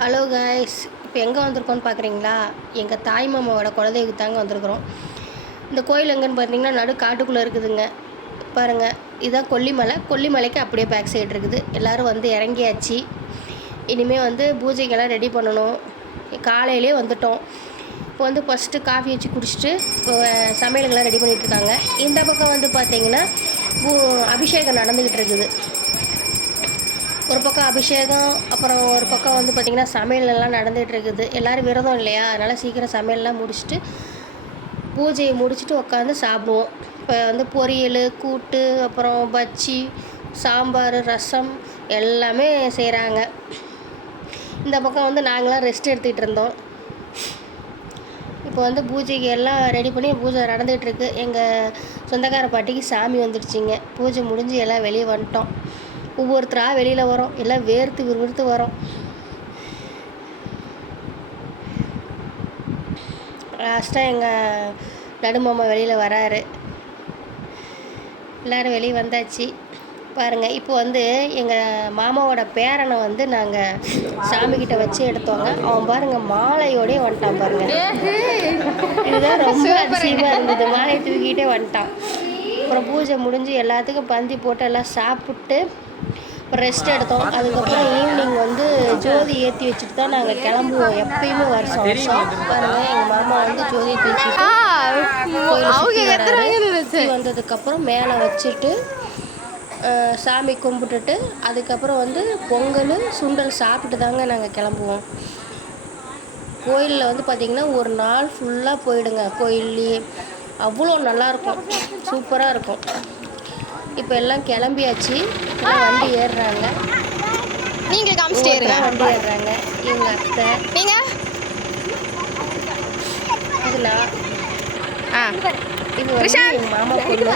Hello guys, இப்போ எங்கே வந்திருக்கோன்னு பார்க்குறீங்களா? எங்கள் தாய் மாமாவோட குலதெய்வத்துக்கு தாங்க வந்திருக்கிறோம். இந்த கோயில் எங்கேன்னு பார்த்தீங்கன்னா நடு காட்டுக்குள்ளே இருக்குதுங்க. பாருங்கள், இதுதான் கொல்லிமலை. கொல்லிமலைக்கு அப்படியே பேக் சைடு இருக்குது. எல்லோரும் வந்து இறங்கியாச்சு. இனிமேல் வந்து பூஜைக்கெல்லாம் ரெடி பண்ணணும். காலையிலே வந்துட்டோம். இப்போ வந்து ஃபஸ்ட்டு காஃபி வச்சு குடிச்சிட்டு சமையலுக்கெல்லாம் ரெடி பண்ணிகிட்ருக்காங்க. இந்த பக்கம் வந்து பார்த்திங்கன்னா அபிஷேகம் நடந்துக்கிட்டு இருக்குது. ஒரு பக்கம் அபிஷேகம், அப்புறம் ஒரு பக்கம் வந்து பார்த்திங்கன்னா சமையலெல்லாம் நடந்துகிட்ருக்குது. எல்லோரும் விரதம் இல்லையா, அதனால் சீக்கிரம் சமையல்லாம் முடிச்சுட்டு பூஜையை முடிச்சுட்டு உட்காந்து சாப்பிடுவோம். இப்போ வந்து பொரியல், கூட்டு, அப்புறம் பஜ்ஜி, சாம்பார், ரசம் எல்லாமே செய்கிறாங்க. இந்த பக்கம் வந்து நாங்களாம் ரெஸ்ட் எடுத்துக்கிட்டு இருந்தோம். இப்போ வந்து பூஜைக்கு எல்லாம் ரெடி பண்ணி பூஜை நடந்துகிட்ருக்கு. எங்கள் சொந்தக்கார பாட்டிக்கு சாமி வந்துடுச்சிங்க. பூஜை முடிஞ்சு எல்லாம் வெளியே வந்துட்டோம். ஒவ்வொருத்தராக வெளியில் வரோம். எல்லாம் வேர்த்து விறுவிறுத்து வரோம். லாஸ்ட்டாக எங்கள் நடுமாமா வெளியில் வராரு. எல்லோரும் வெளியே வந்தாச்சு. பாருங்கள், இப்போ வந்து எங்கள் மாமாவோட பேரனை வந்து நாங்கள் சாமிக்கிட்ட வச்சு எடுத்தோங்க. அவன் பாருங்கள் மாலையோடய வந்துட்டான். பாருங்கள், இதுதான் ரொம்ப அதிசயமாக இருந்தது. மாலையை தூக்கிட்டே வந்துட்டான். அப்புறம் பூஜை முடிஞ்சு எல்லாத்துக்கும் பந்தி போட்டு எல்லாம் சாப்பிட்டு ரெஸ்ட் எடுத்தோம். அதுக்கப்புறம் ஈவினிங் வந்து ஜோதி ஏற்றி வச்சுட்டு தான் நாங்கள் கிளம்புவோம். எப்பயுமே வருஷம் பாருங்கள், எங்கள் மாமா வந்து ஜோதி தூக்கிட்டு வந்ததுக்கப்புறம் மேலே வச்சுட்டு சாமி கும்பிட்டுட்டு அதுக்கப்புறம் வந்து பொங்கல், சுண்டல் சாப்பிட்டு தாங்க நாங்கள் கிளம்புவோம். கோயிலில் வந்து பார்த்திங்கன்னா ஒரு நாள் ஃபுல்லாக போயிடுங்க. கோயில்லையே அவ்வளோ நல்லாயிருக்கும், சூப்பராக இருக்கும். இப்போ எல்லாம் கிளம்பியாச்சு. வண்டி ஏறுறாங்க. நீங்கள் காமிச்சிட்டே இருங்க. வண்டி ஏறுறாங்க எங்கள் அத்தை. நீங்கள் இதில் இது வந்து எங்கள் மாமா பொண்ணு.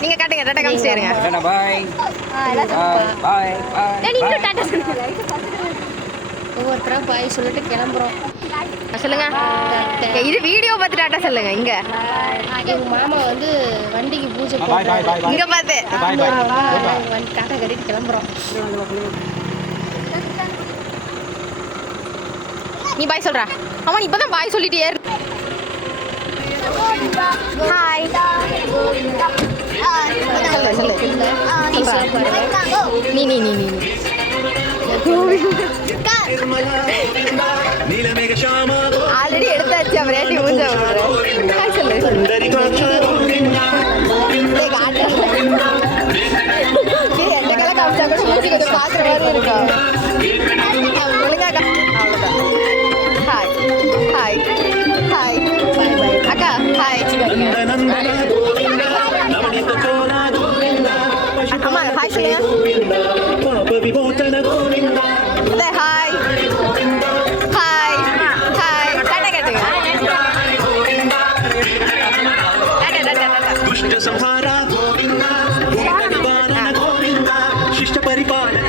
நீங்க காட்டுங்க. டாடா காமிச்சிட்டே இருங்க. ஒவ்வொருத்தராக பாய் சொல்லிட்டு கிளம்புறோம். சொல்லுங்க. இது வீடியோ பார்த்து டாட்டா சொல்லுங்க. இங்க எங்க மாமா வந்து வண்டிக்கு பூஜை போடுறாரு. இங்க பார்த்து டாட்டா கட்டிட்டு கிளம்புறோம். நீ பாய் சொல்றா. ஆமா, நீ இப்பதான் பாய் சொல்லிட்டே இரு. ஹாய் சொல்லு சொல்லு. நீ நீ நீ நீ ஆல்ரெடி எடுத்தாச்சு. அப்புறம் ஏட்டி மூஞ்ச ஹாய் சொல்லு. எந்த கலை காமிச்சா கூட மூஞ்சி கொஞ்சம் பார்க்குற மாதிரி இருக்கும். ஒழுங்காக்கா, அவ்வளோதான். ஹாய் ஹாய் ஹாய் பாய் பாய் அக்கா. ஹாய் அம்மா ஹாய் சொல்லுங்க. ஹாய் ஹாய் ஹாய் டாடா கேட்டுங்க. दुष्ट संहारा गोविंदा, शिष्ट परिपालन